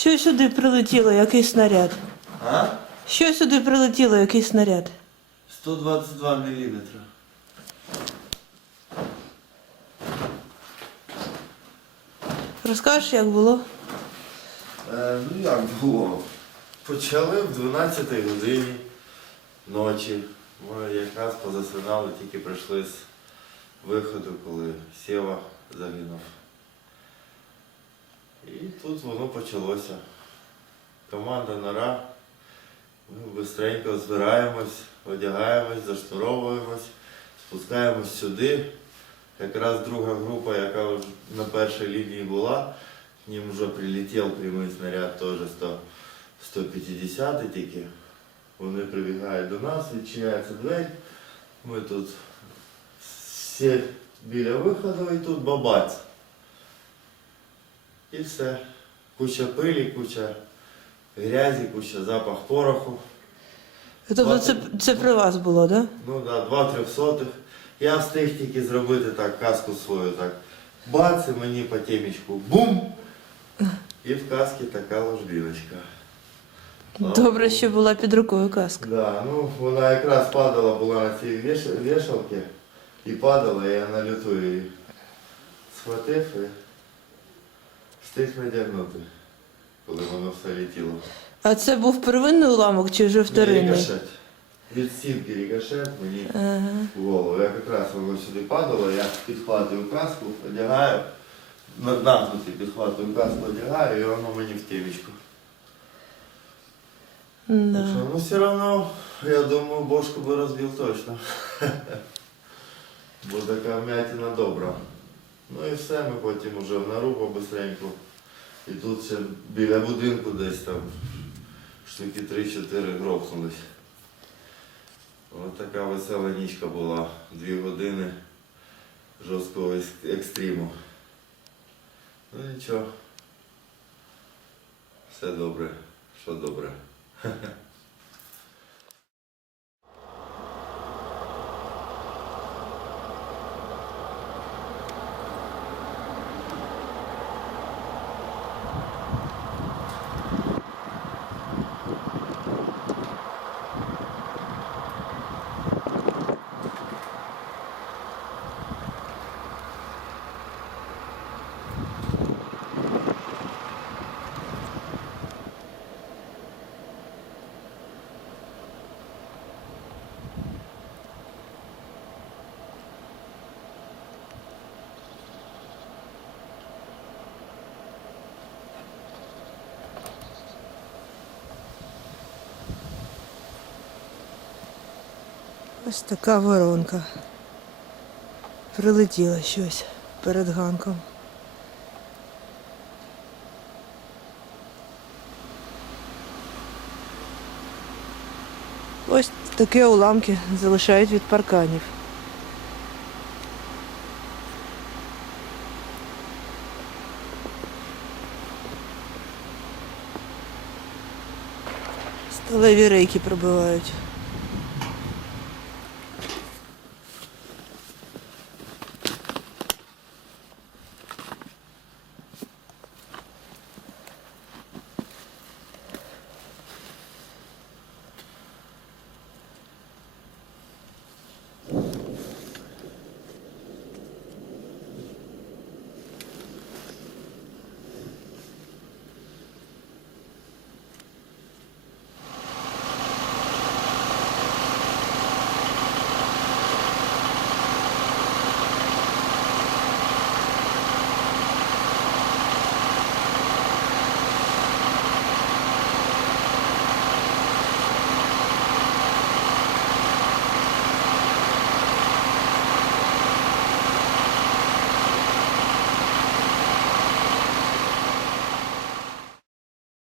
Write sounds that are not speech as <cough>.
Що сюди прилетіло, який снаряд? А? Що сюди прилетіло, який снаряд? 122 мм. Розкажеш, як було? Е, ну як було? Почали в 12 годині ночі. Ми якраз позасинали, тільки прийшли з виходу, коли Сєва загинув. І тут воно почалося. Команда нора. Ми швидко збираємось, одягаємось, заштуровуємось, спускаємось сюди. Якраз друга група, яка на першій лінії була, к ним вже прилетів прямий снаряд теж 100, 150 тільки. Вони прибігають до нас, відчиняється двері. Ми тут всі біля виходу і тут бабаць. І все. Куча пилі, куча грязі, куча запах пороху. Тобто це, це при вас було, так? Да? Ну да, два трьохсотих. Я встиг тільки зробити так каску свою, так. Бац, і мені по темічку бум! І в каскі така ложбіночка. Добре, що була під рукою каска. Да, ну вона якраз падала, була на цій віш- вішалці і падала, і я на люту її схватив і встиг надягнути, коли воно все летіло. А це був первинний уламок чи вже вторинний? Рикошет. Від стінки рикошет мені Ага. в голову. Я якраз воно сюди падало, я підхватую каску, одягаю, на- намкнутий підхватую каску, одягаю, і воно мені в темечку. Да. Що, ну все одно, я думаю, бошку би розбив точно. <laughs> Бо така вмятина добра. Ну і все, ми потім уже в нору побистреньку. І тут ще біля будинку десь там штуки 3-4 грохнулись. Ось така весела нічка була. Дві години жорсткого екстриму. Ну нічого. Все добре. Що добре. <laughs> Ось така воронка. Прилетіло щось перед ганком. Ось такі уламки залишають від парканів. Сталеві рейки пробивають.